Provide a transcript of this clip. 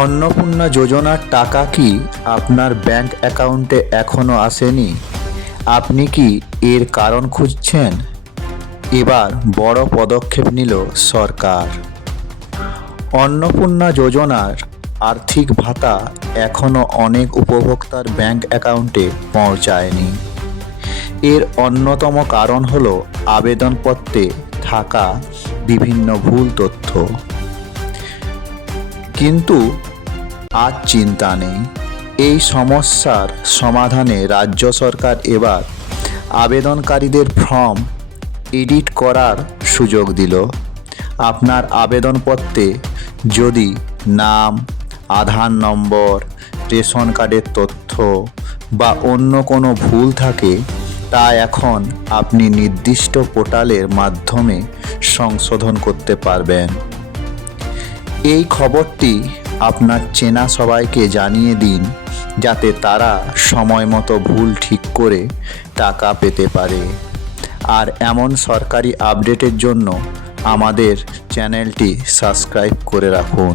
অন্নপূর্ণা যোজনার টাকা কি আপনার ব্যাংক অ্যাকাউন্টে এখনো আসেনি? আপনি কি এর কারণ খুঁজছেন? এবার বড় পদক্ষেপ নিল সরকার। অন্নপূর্ণা যোজনার আর্থিক ভাতা এখনো অনেক উপভোক্তার ব্যাংক অ্যাকাউন্টে পৌঁছায়নি। এর অন্যতম কারণ হলো আবেদনপত্রে থাকা বিভিন্ন ভুল তথ্য। কিন্তু আজ চিন্তা নেই, এই সমস্যার সমাধানে রাজ্য সরকার এবার আবেদনকারীদের ফর্ম এডিট করার সুযোগ দিল। আপনার আবেদনপত্রে যদি নাম, আধার নম্বর, রেশন কার্ডের তথ্য বা অন্য কোনো ভুল থাকে, তা এখন আপনি নির্দিষ্ট পোর্টালের মাধ্যমে সংশোধন করতে পারবেন। এই খবরটি আপনার চেনা সবাইকে জানিয়ে দিন, যাতে তারা সময় মতো ভুল ঠিক করে টাকা পেতে পারে। আর এমন সরকারি আপডেটের জন্য আমাদের চ্যানেলটি সাবস্ক্রাইব করে রাখুন।